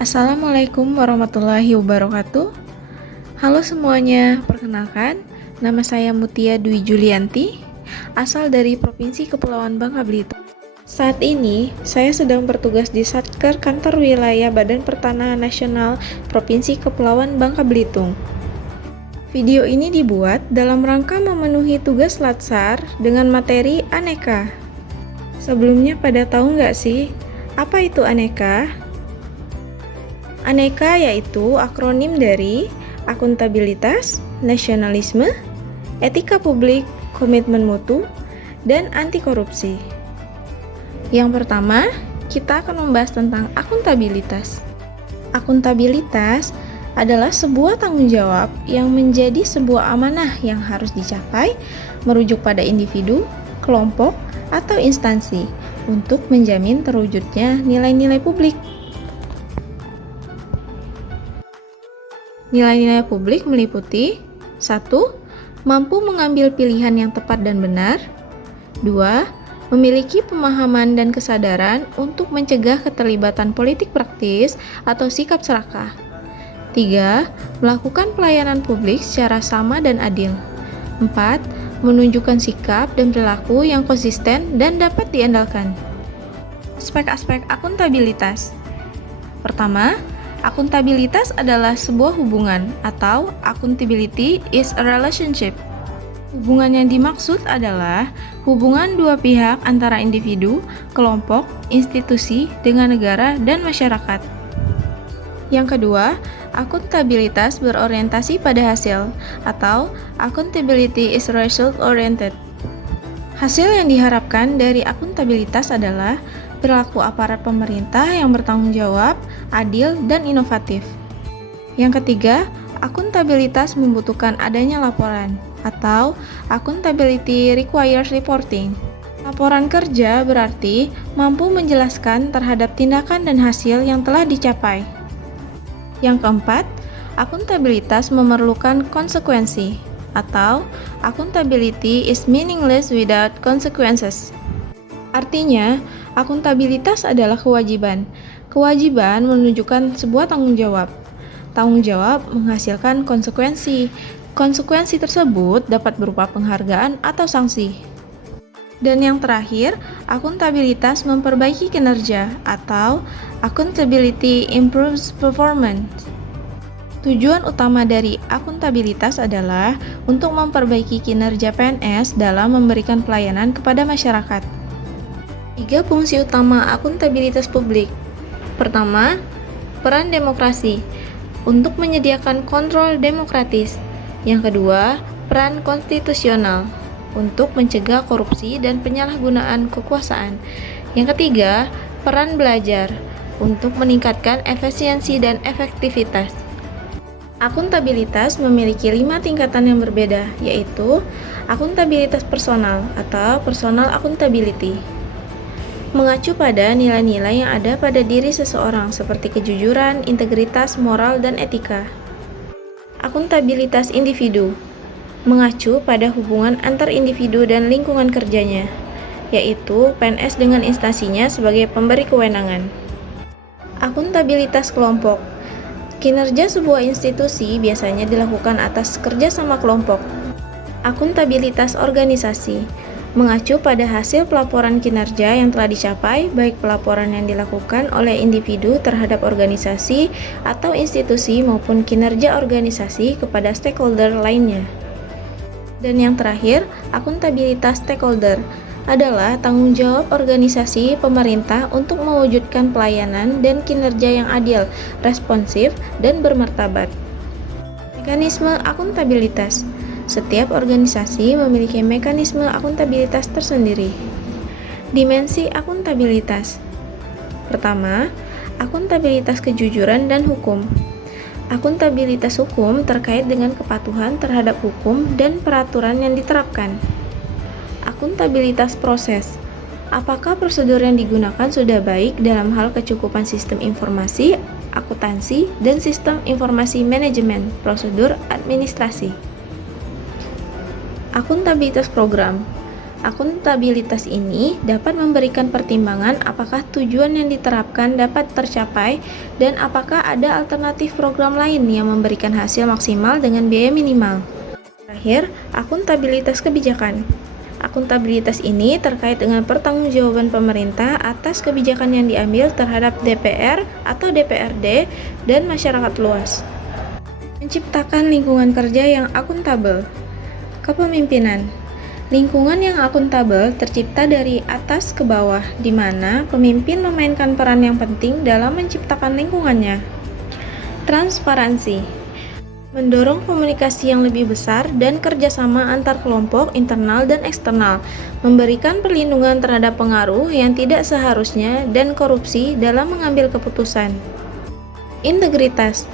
Assalamualaikum warahmatullahi wabarakatuh. Halo semuanya, perkenalkan, nama saya Mutia Dwi Julianti, asal dari Provinsi Kepulauan Bangka Belitung. Saat ini, saya sedang bertugas di Satker Kantor Wilayah Badan Pertanahan Nasional Provinsi Kepulauan Bangka Belitung. Video ini dibuat dalam rangka memenuhi tugas Latsar dengan materi aneka. Sebelumnya pada tahu nggak sih, apa itu aneka? Aneka yaitu akronim dari akuntabilitas, nasionalisme, etika publik, komitmen mutu, dan anti korupsi. Yang pertama, kita akan membahas tentang akuntabilitas. Akuntabilitas adalah sebuah tanggung jawab yang menjadi sebuah amanah yang harus dicapai, merujuk pada individu, kelompok, atau instansi untuk menjamin terwujudnya nilai-nilai publik. Nilai-nilai publik meliputi 1. Mampu mengambil pilihan yang tepat dan benar. 2. Memiliki pemahaman dan kesadaran untuk mencegah keterlibatan politik praktis atau sikap serakah. 3. Melakukan pelayanan publik secara sama dan adil. 4. Menunjukkan sikap dan perilaku yang konsisten dan dapat diandalkan. Aspek-aspek akuntabilitas. Pertama, akuntabilitas adalah sebuah hubungan atau accountability is a relationship. Hubungan yang dimaksud adalah hubungan dua pihak antara individu, kelompok, institusi dengan negara dan masyarakat. Yang kedua, akuntabilitas berorientasi pada hasil atau accountability is result oriented. Hasil yang diharapkan dari akuntabilitas adalah perilaku aparat pemerintah yang bertanggung jawab, adil, dan inovatif. Yang ketiga, akuntabilitas membutuhkan adanya laporan atau accountability requires reporting. Laporan kerja berarti mampu menjelaskan terhadap tindakan dan hasil yang telah dicapai. Yang keempat, akuntabilitas memerlukan konsekuensi atau accountability is meaningless without consequences. Artinya, akuntabilitas adalah kewajiban. Kewajiban menunjukkan sebuah tanggung jawab. Tanggung jawab menghasilkan konsekuensi. Konsekuensi tersebut dapat berupa penghargaan atau sanksi. Dan yang terakhir, akuntabilitas memperbaiki kinerja atau accountability improves performance. Tujuan utama dari akuntabilitas adalah untuk memperbaiki kinerja PNS dalam memberikan pelayanan kepada masyarakat. 3 fungsi utama akuntabilitas publik. Pertama, peran demokrasi untuk menyediakan kontrol demokratis. Yang kedua, peran konstitusional untuk mencegah korupsi dan penyalahgunaan kekuasaan. Yang ketiga, peran belajar untuk meningkatkan efisiensi dan efektivitas. Akuntabilitas memiliki 5 tingkatan yang berbeda, yaitu akuntabilitas personal atau personal accountability. Mengacu pada nilai-nilai yang ada pada diri seseorang seperti kejujuran, integritas, moral, dan etika. Akuntabilitas individu mengacu pada hubungan antar individu dan lingkungan kerjanya, yaitu PNS dengan instansinya sebagai pemberi kewenangan. Akuntabilitas kelompok. Kinerja sebuah institusi biasanya dilakukan atas kerjasama kelompok. Akuntabilitas organisasi mengacu pada hasil pelaporan kinerja yang telah dicapai, baik pelaporan yang dilakukan oleh individu terhadap organisasi atau institusi maupun kinerja organisasi kepada stakeholder lainnya. Dan yang terakhir, akuntabilitas stakeholder adalah tanggung jawab organisasi pemerintah untuk mewujudkan pelayanan dan kinerja yang adil, responsif, dan bermartabat. Mekanisme akuntabilitas. Setiap organisasi memiliki mekanisme akuntabilitas tersendiri. Dimensi akuntabilitas. Pertama, akuntabilitas kejujuran dan hukum. Akuntabilitas hukum terkait dengan kepatuhan terhadap hukum dan peraturan yang diterapkan. Akuntabilitas proses. Apakah prosedur yang digunakan sudah baik dalam hal kecukupan sistem informasi, akuntansi, dan sistem informasi manajemen, prosedur administrasi. Akuntabilitas program. Akuntabilitas ini dapat memberikan pertimbangan apakah tujuan yang diterapkan dapat tercapai dan apakah ada alternatif program lain yang memberikan hasil maksimal dengan biaya minimal. Terakhir, akuntabilitas kebijakan. Akuntabilitas ini terkait dengan pertanggungjawaban pemerintah atas kebijakan yang diambil terhadap DPR atau DPRD dan masyarakat luas. Menciptakan lingkungan kerja yang akuntabel. Kepemimpinan. Lingkungan yang akuntabel tercipta dari atas ke bawah, di mana pemimpin memainkan peran yang penting dalam menciptakan lingkungannya. Transparansi. Mendorong komunikasi yang lebih besar dan kerjasama antar kelompok internal dan eksternal, memberikan perlindungan terhadap pengaruh yang tidak seharusnya dan korupsi dalam mengambil keputusan. Integritas.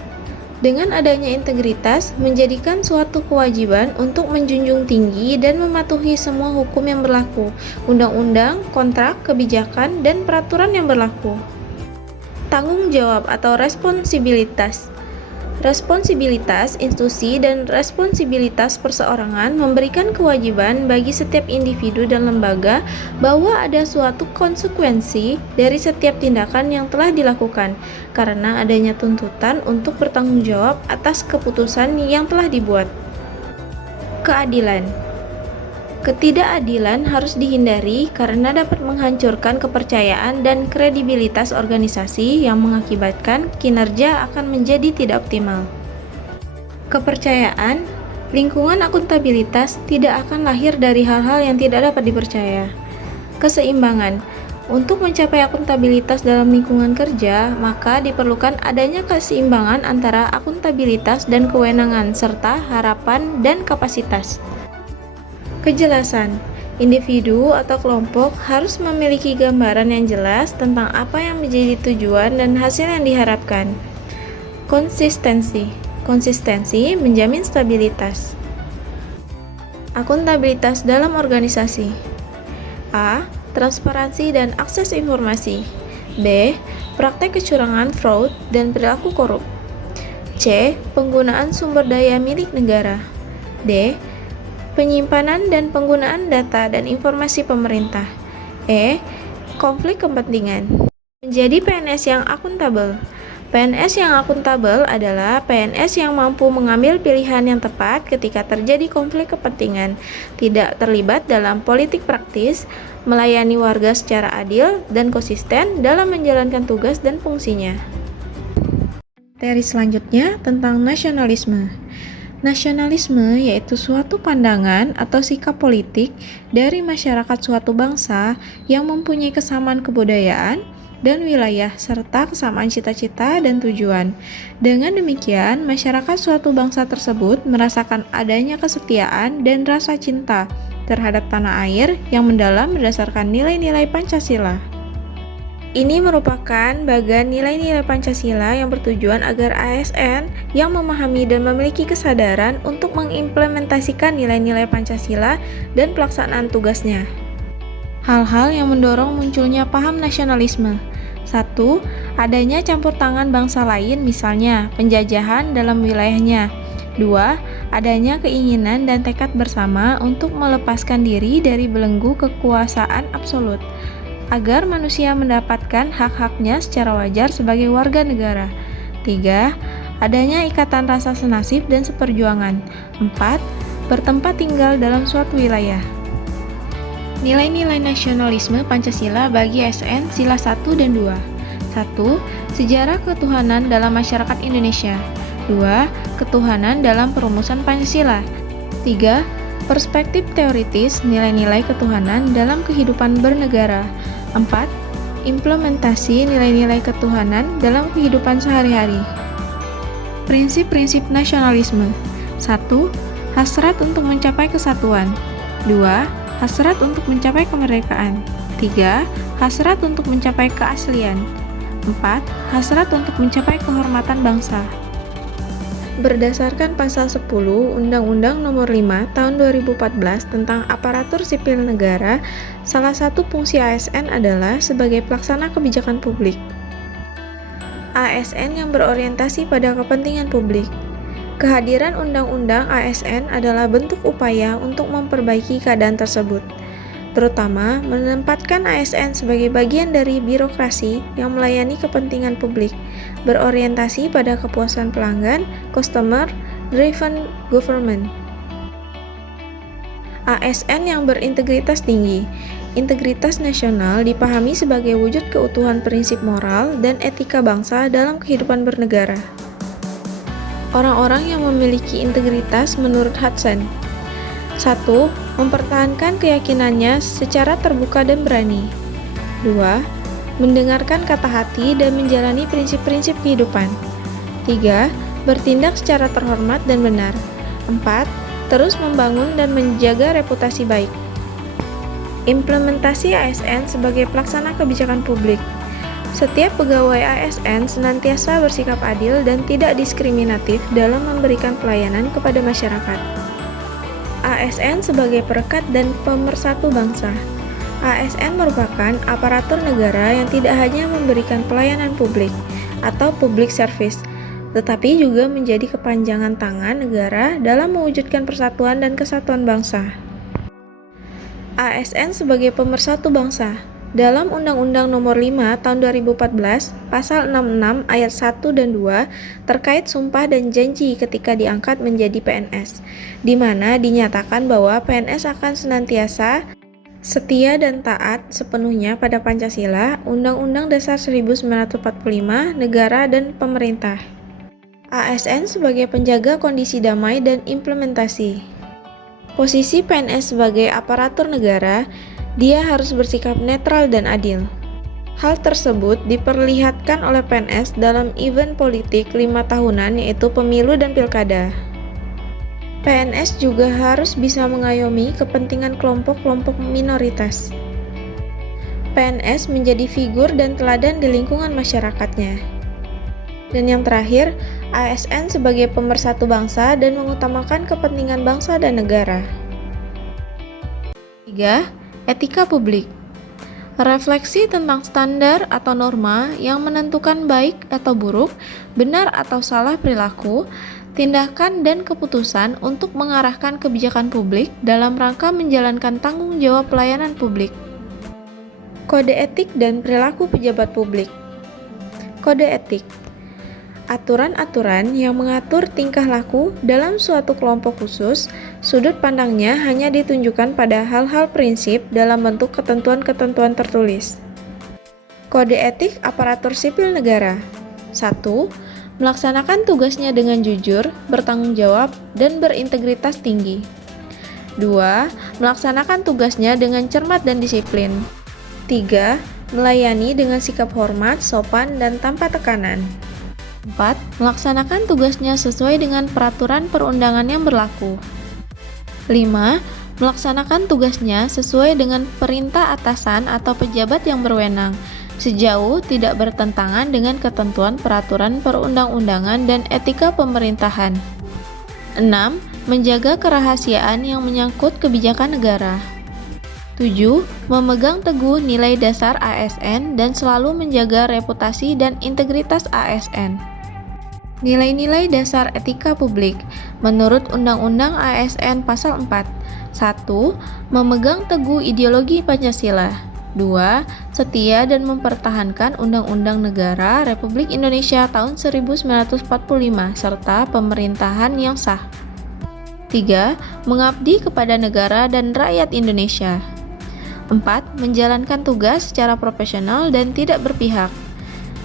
Dengan adanya integritas, menjadikan suatu kewajiban untuk menjunjung tinggi dan mematuhi semua hukum yang berlaku, undang-undang, kontrak, kebijakan, dan peraturan yang berlaku. Tanggung jawab atau responsibilitas. Responsibilitas institusi dan responsibilitas perseorangan memberikan kewajiban bagi setiap individu dan lembaga bahwa ada suatu konsekuensi dari setiap tindakan yang telah dilakukan karena adanya tuntutan untuk bertanggung jawab atas keputusan yang telah dibuat. Keadilan. Ketidakadilan harus dihindari karena dapat menghancurkan kepercayaan dan kredibilitas organisasi yang mengakibatkan kinerja akan menjadi tidak optimal. Kepercayaan, lingkungan akuntabilitas tidak akan lahir dari hal-hal yang tidak dapat dipercaya. Keseimbangan, untuk mencapai akuntabilitas dalam lingkungan kerja, maka diperlukan adanya keseimbangan antara akuntabilitas dan kewenangan serta harapan dan kapasitas. Kejelasan. Individu atau kelompok harus memiliki gambaran yang jelas tentang apa yang menjadi tujuan dan hasil yang diharapkan. Konsistensi. Konsistensi menjamin stabilitas. Akuntabilitas dalam organisasi. A. Transparansi dan akses informasi. B. Praktek kecurangan, fraud, dan perilaku korup. C. Penggunaan sumber daya milik negara. D. Penyimpanan dan penggunaan data dan informasi pemerintah. E. Konflik kepentingan. Menjadi PNS yang akuntabel. PNS yang akuntabel adalah PNS yang mampu mengambil pilihan yang tepat ketika terjadi konflik kepentingan, tidak terlibat dalam politik praktis, melayani warga secara adil dan konsisten dalam menjalankan tugas dan fungsinya. Materi selanjutnya tentang nasionalisme. Nasionalisme yaitu suatu pandangan atau sikap politik dari masyarakat suatu bangsa yang mempunyai kesamaan kebudayaan dan wilayah serta kesamaan cita-cita dan tujuan. Dengan demikian, masyarakat suatu bangsa tersebut merasakan adanya kesetiaan dan rasa cinta terhadap tanah air yang mendalam berdasarkan nilai-nilai Pancasila. Ini merupakan bagian nilai-nilai Pancasila yang bertujuan agar ASN yang memahami dan memiliki kesadaran untuk mengimplementasikan nilai-nilai Pancasila dan pelaksanaan tugasnya. Hal-hal yang mendorong munculnya paham nasionalisme. 1. Adanya campur tangan bangsa lain, misalnya penjajahan dalam wilayahnya. 2. Adanya keinginan dan tekad bersama untuk melepaskan diri dari belenggu kekuasaan absolut, agar manusia mendapatkan hak-haknya secara wajar sebagai warga negara. 3. Adanya ikatan rasa senasib dan seperjuangan. 4. Bertempat tinggal dalam suatu wilayah. Nilai-nilai nasionalisme Pancasila bagi ASN sila 1 dan 2. 1. Sejarah ketuhanan dalam masyarakat Indonesia. 2. Ketuhanan dalam perumusan Pancasila. 3. Perspektif teoritis nilai-nilai ketuhanan dalam kehidupan bernegara. 4. Implementasi nilai-nilai ketuhanan dalam kehidupan sehari-hari. Prinsip-prinsip nasionalisme. 1. Hasrat untuk mencapai kesatuan. 2. Hasrat untuk mencapai kemerdekaan. 3. Hasrat untuk mencapai keaslian. 4. Hasrat untuk mencapai kehormatan bangsa. Berdasarkan pasal 10 Undang-Undang Nomor 5 Tahun 2014 tentang Aparatur Sipil Negara, salah satu fungsi ASN adalah sebagai pelaksana kebijakan publik. ASN yang berorientasi pada kepentingan publik. Kehadiran Undang-Undang ASN adalah bentuk upaya untuk memperbaiki keadaan tersebut. terutama menempatkan ASN sebagai bagian dari birokrasi yang melayani kepentingan publik, berorientasi pada kepuasan pelanggan, customer-driven government. ASN yang berintegritas tinggi. Integritas nasional dipahami sebagai wujud keutuhan prinsip moral dan etika bangsa dalam kehidupan bernegara. Orang-orang yang memiliki integritas menurut Hudson. 1. Mempertahankan keyakinannya secara terbuka dan berani. 2. Mendengarkan kata hati dan menjalani prinsip-prinsip kehidupan. 3. Bertindak secara terhormat dan benar. 4. Terus membangun dan menjaga reputasi baik. Implementasi ASN sebagai pelaksana kebijakan publik. Setiap pegawai ASN senantiasa bersikap adil dan tidak diskriminatif dalam memberikan pelayanan kepada masyarakat. ASN sebagai perekat dan pemersatu bangsa. ASN merupakan aparatur negara yang tidak hanya memberikan pelayanan publik atau public service, tetapi juga menjadi kepanjangan tangan negara dalam mewujudkan persatuan dan kesatuan bangsa. ASN sebagai pemersatu bangsa. Dalam Undang-Undang Nomor 5 Tahun 2014, Pasal 66 Ayat 1 dan 2 terkait sumpah dan janji ketika diangkat menjadi PNS, di mana dinyatakan bahwa PNS akan senantiasa setia dan taat sepenuhnya pada Pancasila, Undang-Undang Dasar 1945, negara dan pemerintah. ASN sebagai penjaga kondisi damai dan implementasi. Posisi PNS sebagai aparatur negara, dia harus bersikap netral dan adil. Hal tersebut diperlihatkan oleh PNS dalam event politik 5 tahunan yaitu pemilu dan pilkada. PNS juga harus bisa mengayomi kepentingan kelompok-kelompok minoritas. PNS menjadi figur dan teladan di lingkungan masyarakatnya. Dan yang terakhir, ASN sebagai pemersatu bangsa dan mengutamakan kepentingan bangsa dan negara. 3. Etika publik. Refleksi tentang standar atau norma yang menentukan baik atau buruk, benar atau salah perilaku, tindakan dan keputusan untuk mengarahkan kebijakan publik dalam rangka menjalankan tanggung jawab pelayanan publik. Kode etik dan perilaku pejabat publik. Kode etik. Aturan-aturan yang mengatur tingkah laku dalam suatu kelompok khusus, sudut pandangnya hanya ditunjukkan pada hal-hal prinsip dalam bentuk ketentuan-ketentuan tertulis. Kode etik aparatur sipil negara. 1. Melaksanakan tugasnya dengan jujur, bertanggung jawab, dan berintegritas tinggi. 2. Melaksanakan tugasnya dengan cermat dan disiplin. 3. Melayani dengan sikap hormat, sopan, dan tanpa tekanan. 4. Melaksanakan tugasnya sesuai dengan peraturan perundangan yang berlaku. 5. Melaksanakan tugasnya sesuai dengan perintah atasan atau pejabat yang berwenang, sejauh tidak bertentangan dengan ketentuan peraturan perundang-undangan dan etika pemerintahan. 6. Menjaga kerahasiaan yang menyangkut kebijakan negara. 7. Memegang teguh nilai dasar ASN dan selalu menjaga reputasi dan integritas ASN. Nilai-nilai dasar etika publik menurut Undang-Undang ASN Pasal 4. 1. Memegang teguh ideologi Pancasila. 2. Setia dan mempertahankan Undang-Undang Negara Republik Indonesia tahun 1945 serta pemerintahan yang sah. 3. Mengabdi kepada negara dan rakyat Indonesia. 4. Menjalankan tugas secara profesional dan tidak berpihak.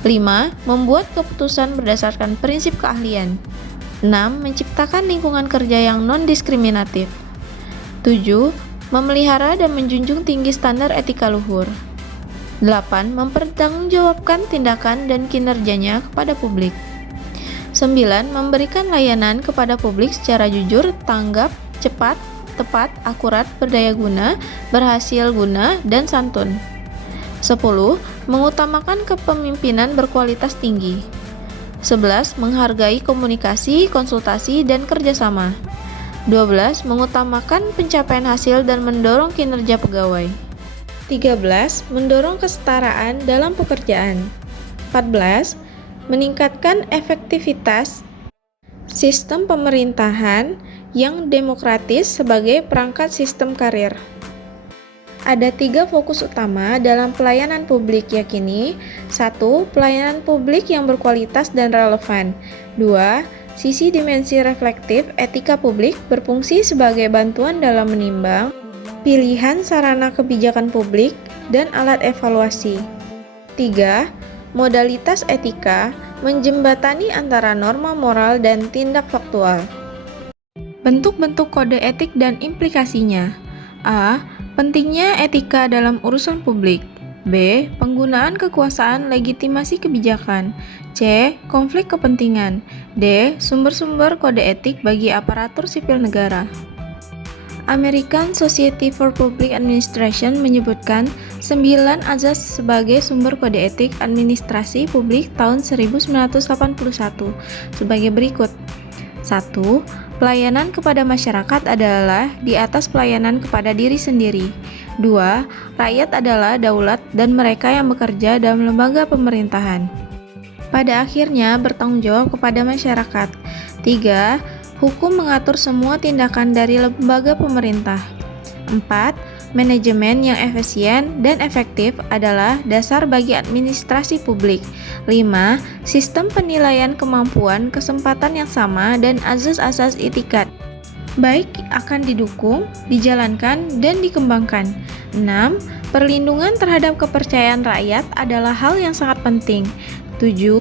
5. Membuat keputusan berdasarkan prinsip keahlian. 6. Menciptakan lingkungan kerja yang non-diskriminatif. 7. Memelihara dan menjunjung tinggi standar etika luhur. 8. Mempertanggungjawabkan tindakan dan kinerjanya kepada publik. 9. Memberikan layanan kepada publik secara jujur, tanggap, cepat, tepat, akurat, berdaya guna, berhasil guna, dan santun. 10. Mengutamakan kepemimpinan berkualitas tinggi. 11. Menghargai komunikasi, konsultasi, dan kerjasama. 12. Mengutamakan pencapaian hasil dan mendorong kinerja pegawai. 13. Mendorong kesetaraan dalam pekerjaan. 14. Meningkatkan efektivitas sistem pemerintahan yang demokratis sebagai perangkat sistem karir. Ada 3 fokus utama dalam pelayanan publik, yakni 1. Pelayanan publik yang berkualitas dan relevan. 2. Sisi dimensi reflektif etika publik berfungsi sebagai bantuan dalam menimbang pilihan sarana kebijakan publik dan alat evaluasi. 3. Modalitas etika menjembatani antara norma moral dan tindak faktual. Bentuk-bentuk kode etik dan implikasinya. A. Pentingnya etika dalam urusan publik. B. Penggunaan kekuasaan legitimasi kebijakan. C. Konflik kepentingan. D. Sumber-sumber kode etik bagi aparatur sipil negara. American Society for Public Administration menyebutkan 9 azas sebagai sumber kode etik administrasi publik tahun 1981 sebagai berikut. 1. Pelayanan kepada masyarakat adalah di atas pelayanan kepada diri sendiri. 2. Rakyat adalah daulat dan mereka yang bekerja dalam lembaga pemerintahan, pada akhirnya bertanggung jawab kepada masyarakat. 3. Hukum mengatur semua tindakan dari lembaga pemerintah. 4. Manajemen yang efisien dan efektif adalah dasar bagi administrasi publik. 5. Sistem penilaian kemampuan, kesempatan yang sama, dan azas-azas etikat baik akan didukung, dijalankan, dan dikembangkan. 6. Perlindungan terhadap kepercayaan rakyat adalah hal yang sangat penting. 7.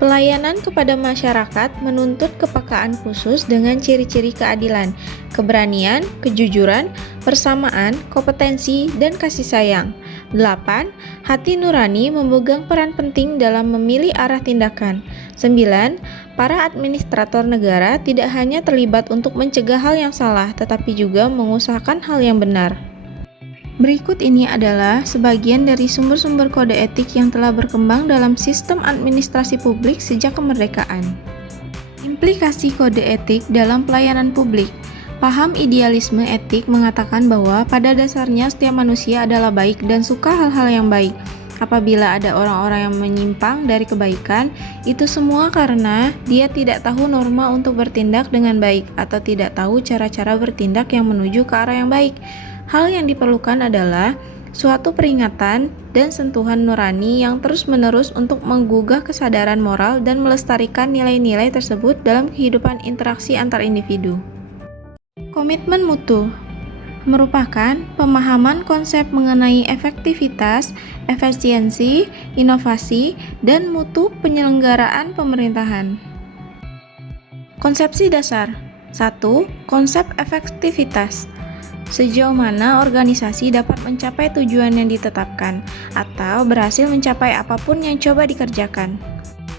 Pelayanan kepada masyarakat menuntut kepekaan khusus dengan ciri-ciri keadilan, keberanian, kejujuran, persamaan, kompetensi, dan kasih sayang. 8. Hati nurani memegang peran penting dalam memilih arah tindakan. 9. Para administrator negara tidak hanya terlibat untuk mencegah hal yang salah, tetapi juga mengusahakan hal yang benar. Berikut ini adalah sebagian dari sumber-sumber kode etik yang telah berkembang dalam sistem administrasi publik sejak kemerdekaan. Implikasi kode etik dalam pelayanan publik. Paham idealisme etik mengatakan bahwa pada dasarnya setiap manusia adalah baik dan suka hal-hal yang baik. Apabila ada orang-orang yang menyimpang dari kebaikan, itu semua karena dia tidak tahu norma untuk bertindak dengan baik atau tidak tahu cara-cara bertindak yang menuju ke arah yang baik. Hal yang diperlukan adalah suatu peringatan dan sentuhan nurani yang terus-menerus untuk menggugah kesadaran moral dan melestarikan nilai-nilai tersebut dalam kehidupan interaksi antar individu. Komitmen mutu merupakan pemahaman konsep mengenai efektivitas, efisiensi, inovasi, dan mutu penyelenggaraan pemerintahan. Konsepsi dasar. 1. Konsep efektivitas. Sejauh mana organisasi dapat mencapai tujuan yang ditetapkan atau berhasil mencapai apapun yang coba dikerjakan.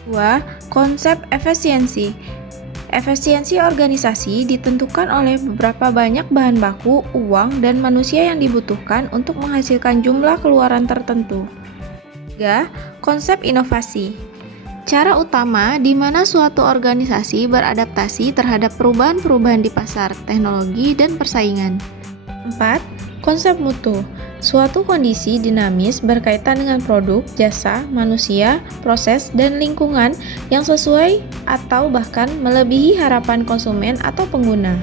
2. Konsep efisiensi. Efisiensi organisasi ditentukan oleh beberapa banyak bahan baku, uang, dan manusia yang dibutuhkan untuk menghasilkan jumlah keluaran tertentu. 3. Konsep inovasi. Cara utama di mana suatu organisasi beradaptasi terhadap perubahan-perubahan di pasar, teknologi, dan persaingan. 4. Konsep mutu. Suatu kondisi dinamis berkaitan dengan produk, jasa, manusia, proses, dan lingkungan yang sesuai atau bahkan melebihi harapan konsumen atau pengguna.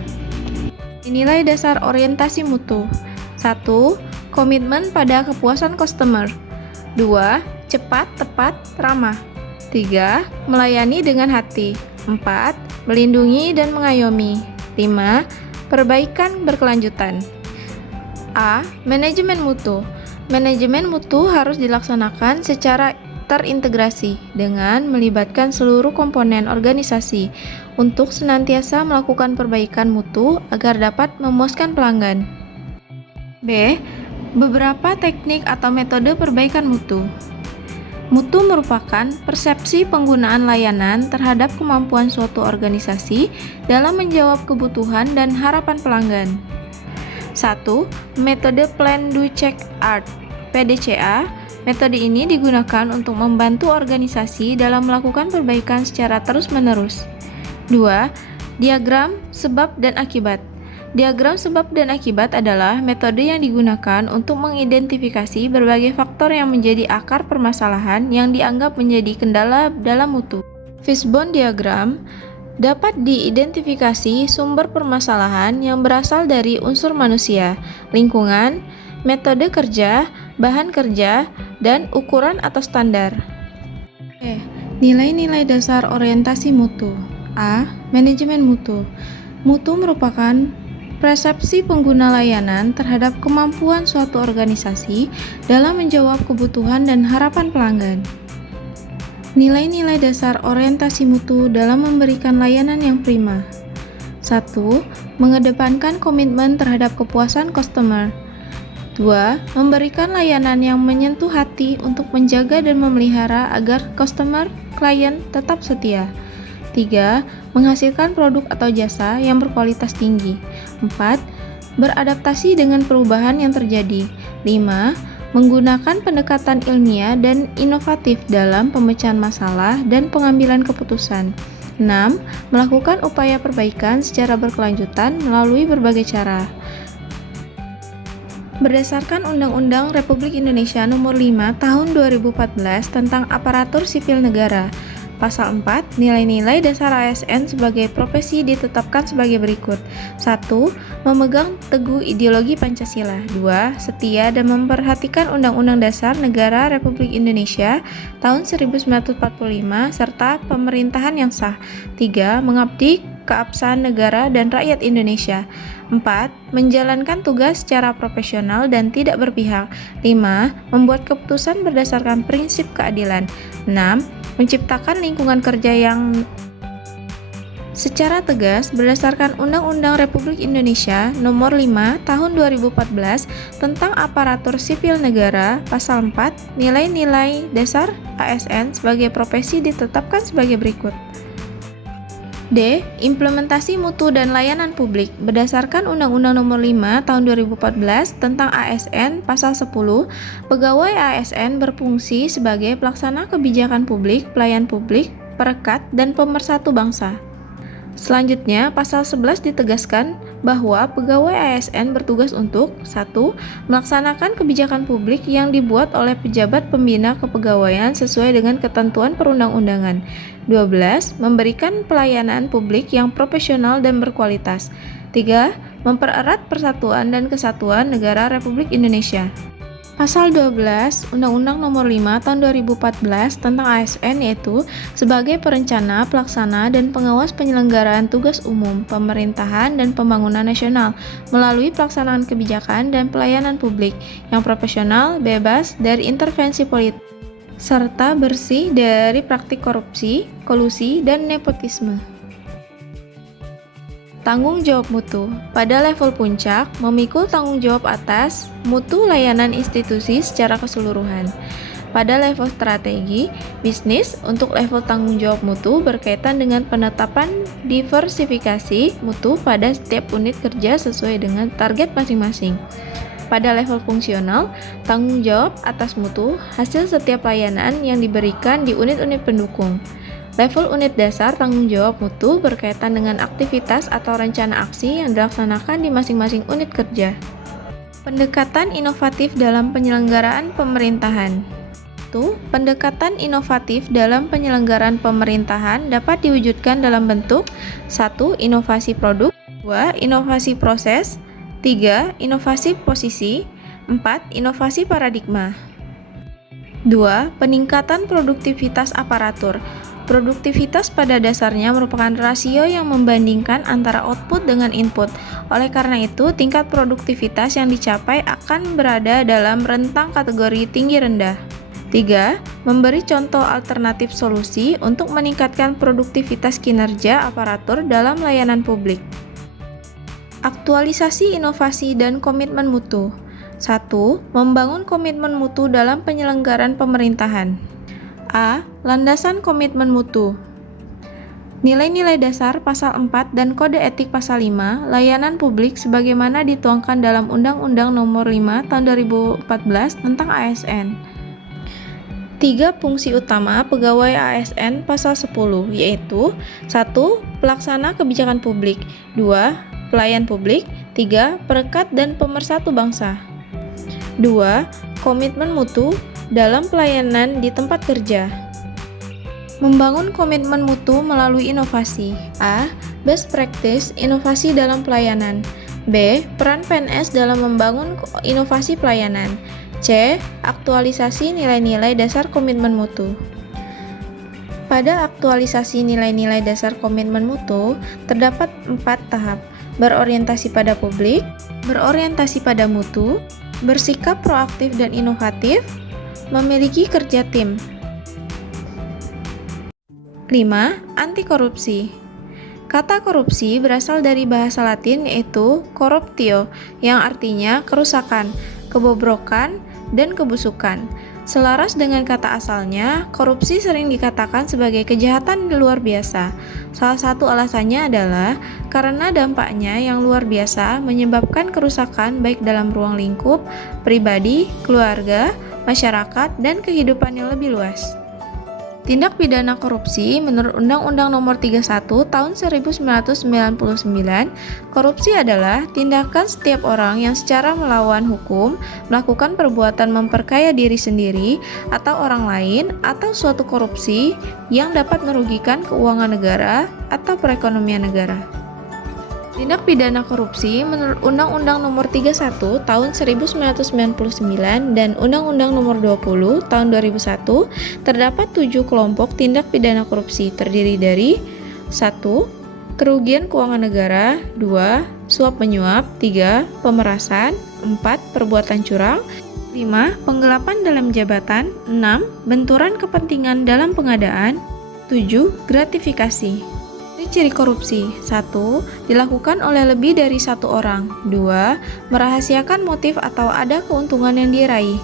Nilai dasar orientasi mutu. 1. Komitmen pada kepuasan customer. 2. Cepat, tepat, ramah. 3. Melayani dengan hati. 4. Melindungi dan mengayomi. 5. Perbaikan berkelanjutan. A. Manajemen mutu. Manajemen mutu harus dilaksanakan secara terintegrasi dengan melibatkan seluruh komponen organisasi untuk senantiasa melakukan perbaikan mutu agar dapat memuaskan pelanggan. B. Beberapa teknik atau metode perbaikan mutu. Mutu merupakan persepsi penggunaan layanan terhadap kemampuan suatu organisasi dalam menjawab kebutuhan dan harapan pelanggan. 1. Metode Plan Do Check Art (PDCA). Metode ini digunakan untuk membantu organisasi dalam melakukan perbaikan secara terus-menerus. 2. Diagram sebab dan akibat. Diagram sebab dan akibat adalah metode yang digunakan untuk mengidentifikasi berbagai faktor yang menjadi akar permasalahan yang dianggap menjadi kendala dalam mutu. Fishbone diagram dapat diidentifikasi sumber permasalahan yang berasal dari unsur manusia, lingkungan, metode kerja, bahan kerja, dan ukuran atau standar. Nilai-nilai dasar orientasi mutu. A. Manajemen mutu. Mutu merupakan persepsi pengguna layanan terhadap kemampuan suatu organisasi dalam menjawab kebutuhan dan harapan pelanggan. Nilai-nilai dasar orientasi mutu dalam memberikan layanan yang prima. 1. Mengedepankan komitmen terhadap kepuasan customer. 2. Memberikan layanan yang menyentuh hati untuk menjaga dan memelihara agar customer, klien tetap setia. 3. Menghasilkan produk atau jasa yang berkualitas tinggi. 4. Beradaptasi dengan perubahan yang terjadi. 5. Menggunakan pendekatan ilmiah dan inovatif dalam pemecahan masalah dan pengambilan keputusan. 6. Melakukan upaya perbaikan secara berkelanjutan melalui berbagai cara. Berdasarkan Undang-Undang Republik Indonesia Nomor 5 Tahun 2014 tentang Aparatur Sipil Negara, Pasal 4, nilai-nilai dasar ASN sebagai profesi ditetapkan sebagai berikut. 1. Memegang teguh ideologi Pancasila. 2. Setia dan memperhatikan Undang-Undang Dasar Negara Republik Indonesia tahun 1945 serta pemerintahan yang sah. 3. Mengabdi keabsahan negara dan rakyat Indonesia. 4. Menjalankan tugas secara profesional dan tidak berpihak. 5. Membuat keputusan berdasarkan prinsip keadilan. 6. Menciptakan lingkungan kerja yang secara tegas berdasarkan Undang-Undang Republik Indonesia Nomor 5 Tahun 2014 tentang Aparatur Sipil Negara, Pasal 4, nilai-nilai dasar ASN sebagai profesi ditetapkan sebagai berikut. D. Implementasi mutu dan layanan publik. Berdasarkan Undang-Undang Nomor 5 Tahun 2014 tentang ASN Pasal 10, pegawai ASN berfungsi sebagai pelaksana kebijakan publik, pelayan publik, perekat, dan pemersatu bangsa. Selanjutnya, Pasal 11 ditegaskan bahwa pegawai ASN bertugas untuk 1. Melaksanakan kebijakan publik yang dibuat oleh pejabat pembina kepegawaian sesuai dengan ketentuan perundang-undangan. 12. Memberikan pelayanan publik yang profesional dan berkualitas. 3. Mempererat persatuan dan kesatuan negara Republik Indonesia. Pasal 12 Undang-Undang Nomor 5 Tahun 2014 tentang ASN yaitu sebagai perencana, pelaksana, dan pengawas penyelenggaraan tugas umum, pemerintahan, dan pembangunan nasional melalui pelaksanaan kebijakan dan pelayanan publik yang profesional, bebas dari intervensi politik, serta bersih dari praktik korupsi, kolusi, dan nepotisme. Tanggung jawab mutu. Pada level puncak, memikul tanggung jawab atas mutu layanan institusi secara keseluruhan. Pada level strategi, bisnis untuk level tanggung jawab mutu berkaitan dengan penetapan diversifikasi mutu pada setiap unit kerja sesuai dengan target masing-masing. Pada level fungsional, tanggung jawab atas mutu hasil setiap layanan yang diberikan di unit-unit pendukung. Level unit dasar tanggung jawab mutu berkaitan dengan aktivitas atau rencana aksi yang dilaksanakan di masing-masing unit kerja. Pendekatan inovatif dalam penyelenggaraan pemerintahan. Pendekatan inovatif dalam penyelenggaraan pemerintahan dapat diwujudkan dalam bentuk 1. Inovasi produk, 2. Inovasi proses, 3. Inovasi posisi, 4. Inovasi paradigma. 2. Peningkatan produktivitas aparatur. Produktivitas pada dasarnya merupakan rasio yang membandingkan antara output dengan input. Oleh karena itu, tingkat produktivitas yang dicapai akan berada dalam rentang kategori tinggi-rendah. 3. Memberi contoh alternatif solusi untuk meningkatkan produktivitas kinerja aparatur dalam layanan publik. Aktualisasi inovasi dan komitmen mutu. 1. Membangun komitmen mutu dalam penyelenggaraan pemerintahan. A. Landasan komitmen mutu. Nilai-nilai dasar Pasal 4 dan Kode Etik Pasal 5 layanan publik sebagaimana dituangkan dalam Undang-Undang Nomor 5 Tahun 2014 tentang ASN. 3 fungsi utama pegawai ASN Pasal 10 yaitu 1. Pelaksana kebijakan publik, 2. Pelayan publik, 3. Perekat dan pemersatu bangsa. 2. Komitmen mutu dalam pelayanan di tempat kerja. Membangun komitmen mutu melalui inovasi. A. Best practice inovasi dalam pelayanan. B. Peran PNS dalam membangun inovasi pelayanan. C. Aktualisasi nilai-nilai dasar komitmen mutu. Pada aktualisasi nilai-nilai dasar komitmen mutu, terdapat 4 tahap: berorientasi pada publik, berorientasi pada mutu, bersikap proaktif dan inovatif, memiliki kerja tim. 5. Anti korupsi. Kata korupsi berasal dari bahasa Latin yaitu corruptio, yang artinya kerusakan, kebobrokan, dan kebusukan. Selaras dengan kata asalnya, korupsi sering dikatakan sebagai kejahatan luar biasa. Salah satu alasannya adalah karena dampaknya yang luar biasa menyebabkan kerusakan baik dalam ruang lingkup, pribadi, keluarga, masyarakat, dan kehidupan yang lebih luas. Tindak pidana korupsi menurut Undang-Undang Nomor 31 Tahun 1999, korupsi adalah tindakan setiap orang yang secara melawan hukum melakukan perbuatan memperkaya diri sendiri atau orang lain atau suatu korupsi yang dapat merugikan keuangan negara atau perekonomian negara. Tindak pidana korupsi menurut Undang-Undang Nomor 31 Tahun 1999 dan Undang-Undang Nomor 20 Tahun 2001 terdapat 7 kelompok tindak pidana korupsi terdiri dari 1. Kerugian keuangan negara, 2. Suap menyuap, 3. Pemerasan, 4. Perbuatan curang, 5. Penggelapan dalam jabatan, 6. Benturan kepentingan dalam pengadaan, 7. Gratifikasi. Ciri korupsi: 1. Dilakukan oleh lebih dari satu orang. 2. Merahasiakan motif atau ada keuntungan yang diraih.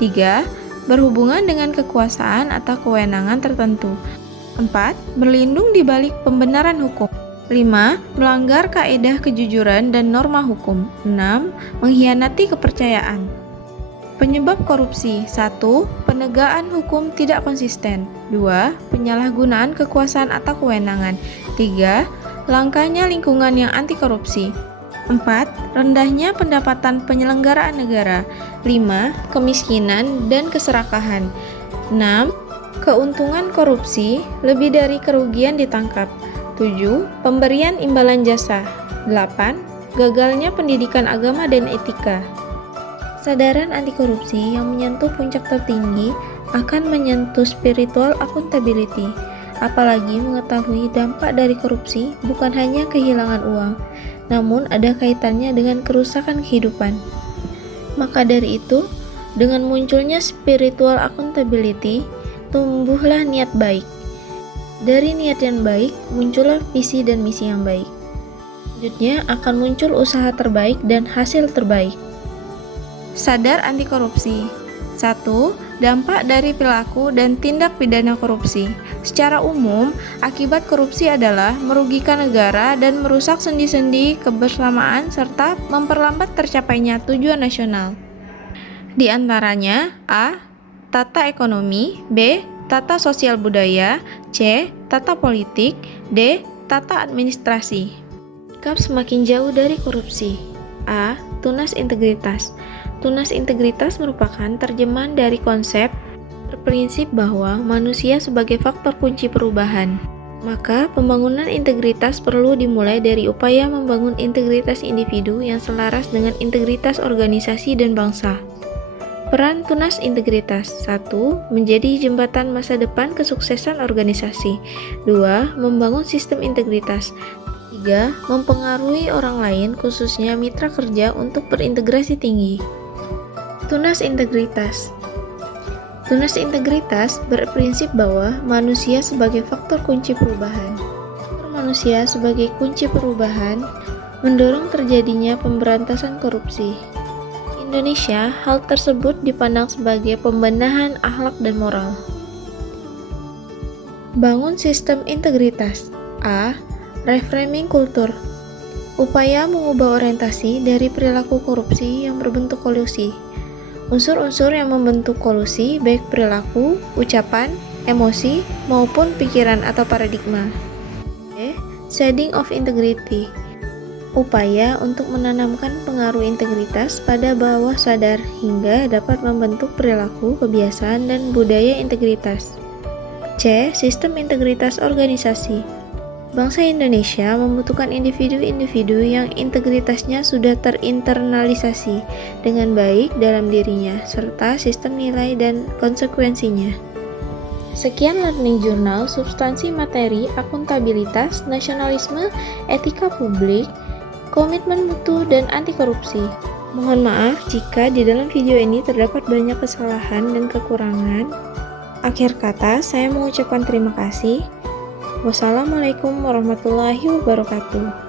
3. Berhubungan dengan kekuasaan atau kewenangan tertentu. 4. Berlindung di balik pembenaran hukum. 5. Melanggar kaedah kejujuran dan norma hukum. 6. Mengkhianati kepercayaan. Penyebab korupsi: 1. Penegakan hukum tidak konsisten. 2. Penyalahgunaan kekuasaan atau kewenangan. 3. Langkanya lingkungan yang anti korupsi. 4. Rendahnya pendapatan penyelenggaraan negara. 5. Kemiskinan dan keserakahan. 6. Keuntungan korupsi lebih dari kerugian ditangkap. 7. Pemberian imbalan jasa. 8. Gagalnya pendidikan agama dan etika. Kesadaran anti korupsi yang menyentuh puncak tertinggi akan menyentuh spiritual accountability. Apalagi mengetahui dampak dari korupsi bukan hanya kehilangan uang, namun ada kaitannya dengan kerusakan kehidupan. Maka dari itu, dengan munculnya spiritual accountability, tumbuhlah niat baik. Dari niat yang baik, muncullah visi dan misi yang baik. Selanjutnya akan muncul usaha terbaik dan hasil terbaik. Sadar anti korupsi. 1. Dampak dari perilaku dan tindak pidana korupsi. Secara umum, akibat korupsi adalah merugikan negara dan merusak sendi-sendi kebersamaan serta memperlambat tercapainya tujuan nasional. Di antaranya: A. Tata ekonomi, B. Tata sosial budaya, C. Tata politik, D. Tata administrasi. Sikap semakin jauh dari korupsi. A. Tunas integritas. Tunas integritas merupakan terjemahan dari konsep berprinsip bahwa manusia sebagai faktor kunci perubahan. Maka, pembangunan integritas perlu dimulai dari upaya membangun integritas individu yang selaras dengan integritas organisasi dan bangsa. Peran tunas integritas: 1. Menjadi jembatan masa depan kesuksesan organisasi. 2. Membangun sistem integritas. 3. Mempengaruhi orang lain, khususnya mitra kerja, untuk berintegrasi tinggi. Tunas integritas. Tunas integritas berprinsip bahwa manusia sebagai faktor kunci perubahan. Manusia sebagai kunci perubahan mendorong terjadinya pemberantasan korupsi. Indonesia, hal tersebut dipandang sebagai pembenahan akhlak dan moral. Bangun sistem integritas. A. Reframing kultur. Upaya mengubah orientasi dari perilaku korupsi yang berbentuk kolusi. Unsur-unsur yang membentuk kolusi baik perilaku, ucapan, emosi, maupun pikiran atau paradigma. B. Shedding of integrity. Upaya untuk menanamkan pengaruh integritas pada bawah sadar hingga dapat membentuk perilaku, kebiasaan, dan budaya integritas. C. Sistem integritas organisasi. Bangsa Indonesia membutuhkan individu-individu yang integritasnya sudah terinternalisasi dengan baik dalam dirinya, serta sistem nilai dan konsekuensinya. Sekian Learning Journal, substansi materi, akuntabilitas, nasionalisme, etika publik, komitmen mutu, dan anti korupsi. Mohon maaf jika di dalam video ini terdapat banyak kesalahan dan kekurangan. Akhir kata, saya mengucapkan terima kasih. Wassalamualaikum warahmatullahi wabarakatuh.